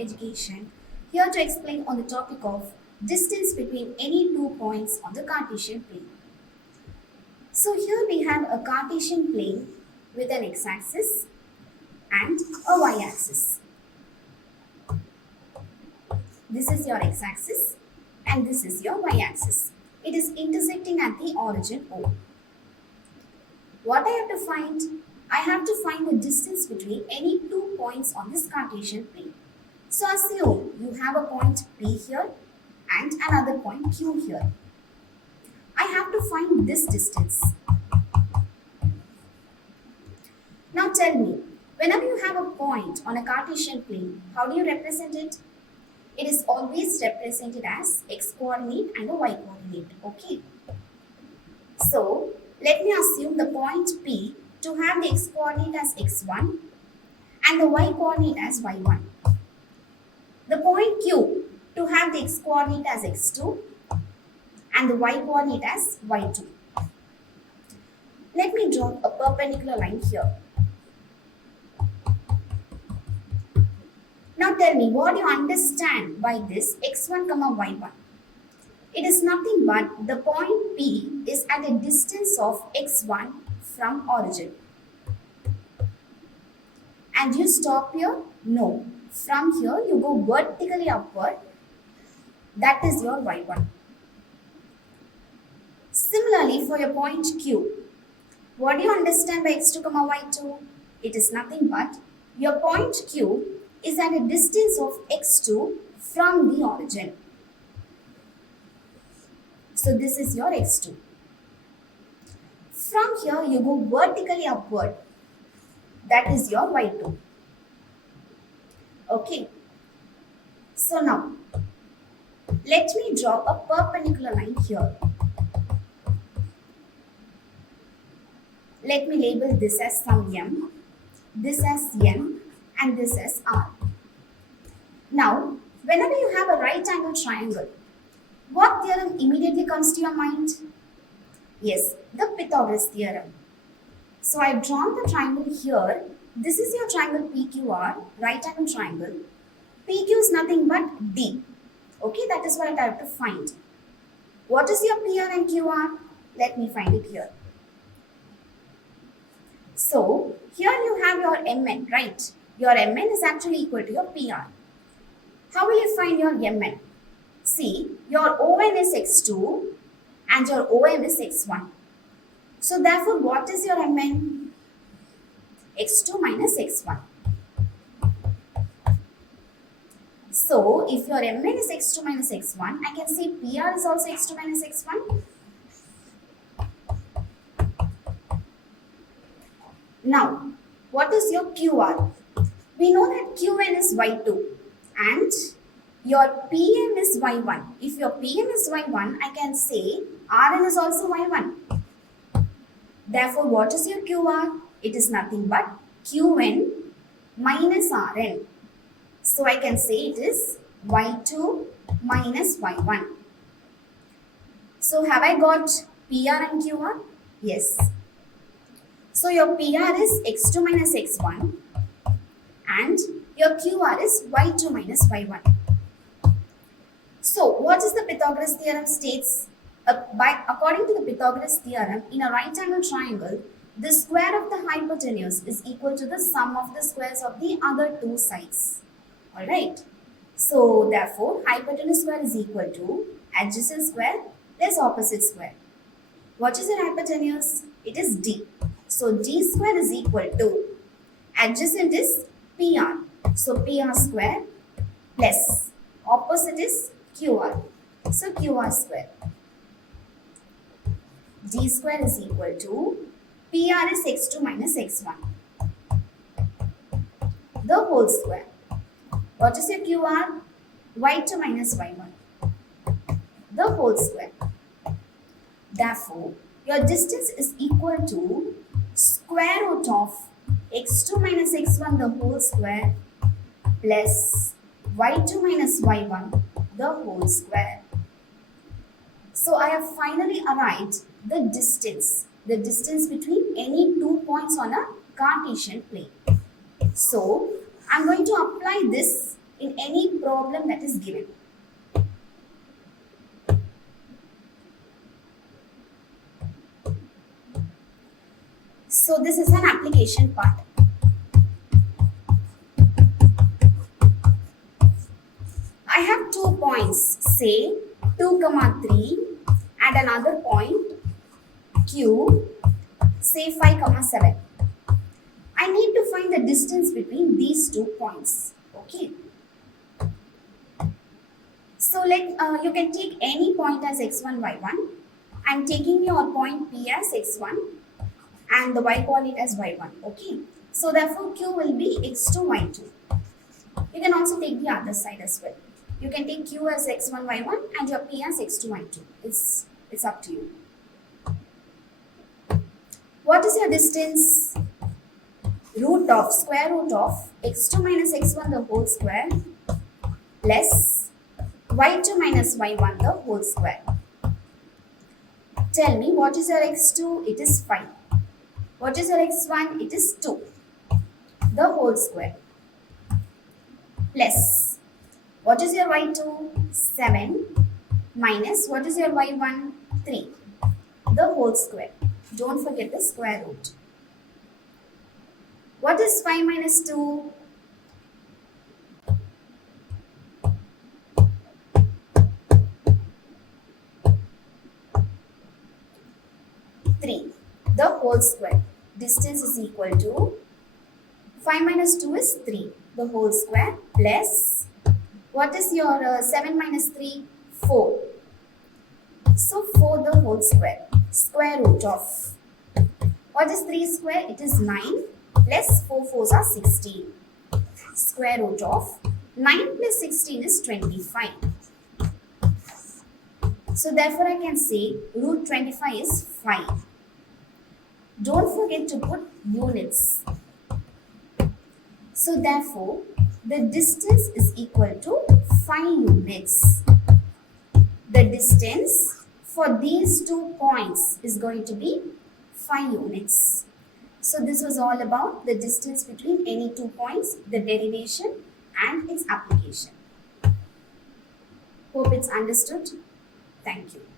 Education, here to explain on the topic of distance between any 2 points on the Cartesian plane. So here we have a Cartesian plane with an x-axis and a y-axis. This is your x-axis and this is your y-axis. It is intersecting at the origin O. What I have to find? I have to find the distance between any 2 points on this Cartesian plane. So assume you have a point P here and another point Q here. I have to find this distance. Now tell me, whenever you have a point on a Cartesian plane, how do you represent it? It is always represented as x coordinate and a y coordinate. Okay. So let me assume the point P to have the x coordinate as x1 and the y coordinate as y1. The point Q to have the x coordinate as x2 and the y coordinate as y2. Let me draw a perpendicular line here. Now tell me, what do you understand by this x1, y1? It is nothing but the point P is at a distance of x1 from origin. And you stop here? No. From here you go vertically upward. That is your y1. Similarly, for your point Q, what do you understand by x2, y2? It is nothing but your point Q is at a distance of x2 from the origin. So this is your x2. From here you go vertically upward. That is your y2. Okay. So now, let me draw a perpendicular line here. Let me label this as some m, this as n, and this as r. Now, whenever you have a right angle triangle, what theorem immediately comes to your mind? Yes, the Pythagoras theorem. So I've drawn the triangle here. This is your triangle PQR, right angle triangle. PQ is nothing but D. Okay, that is what I have to find. What is your PR and QR? Let me find it here. So, here you have your MN, right? Your MN is actually equal to your PR. How will you find your MN? See, your ON is x2 and your OM is x1. So therefore, what is your MN? x2 minus x1. So if your MN is x2 minus x1, I can say PR is also x2 minus x1. Now, what is your QR? We know that QN is y2 and your PM is y1. If your PM is y1, I can say RN is also y1. Therefore, what is your QR? It is nothing but QN minus RN. So I can say it is y2 minus y1. So have I got PR and QR? Yes. So your PR is x2 minus x1 and your QR is y2 minus y1. So what is the Pythagoras theorem states? According to the Pythagoras theorem, in a right angle triangle, the square of the hypotenuse is equal to the sum of the squares of the other two sides. Alright. So therefore, hypotenuse square is equal to adjacent square plus opposite square. What is your hypotenuse? It is D. So D square is equal to adjacent is PR. So PR square plus opposite is QR. So QR square. D square is equal to PR is x2 minus x1. The whole square. What is your QR? y2 minus y1. The whole square. Therefore, your distance is equal to square root of x2 minus x1 the whole square plus y2 minus y1 the whole square. So I have finally arrived the distance between any 2 points on a Cartesian plane. So I'm going to apply this in any problem that is given. So this is an application part. I have 2 points, say 2, 3 and another point Q, say 5, 7. I need to find the distance between these 2 points. Okay. So you can take any point as x1, y1. I'm taking your point P as x1 and the y coordinate as y1. Okay. So therefore Q will be x2, y2. You can also take the other side as well. You can take Q as x1, y1 and your P as x2, y2. It's up to you. What is your distance? Square root of x2 minus x1 the whole square less y2 minus y1 the whole square. Tell me, what is your x2? It is 5. What is your x1? It is 2. The whole square. Plus, what is your y2? 7. Minus, what is your y1? 3. The whole square. Don't forget the square root. What is 5 minus 2? 3. The whole square. Distance is equal to 5 minus 2 is 3. The whole square plus, what is your 7 minus 3? 4. So 4 the whole square. Square root of, what is 3 square? It is 9 plus 4 4s are 16. Square root of 9 plus 16 is 25. So therefore I can say root 25 is 5. Don't forget to put units. So therefore the distance is equal to 5 units. The distance for these 2 points is going to be 5 units. So this was all about the distance between any 2 points, the derivation and its application. Hope it's understood. Thank you.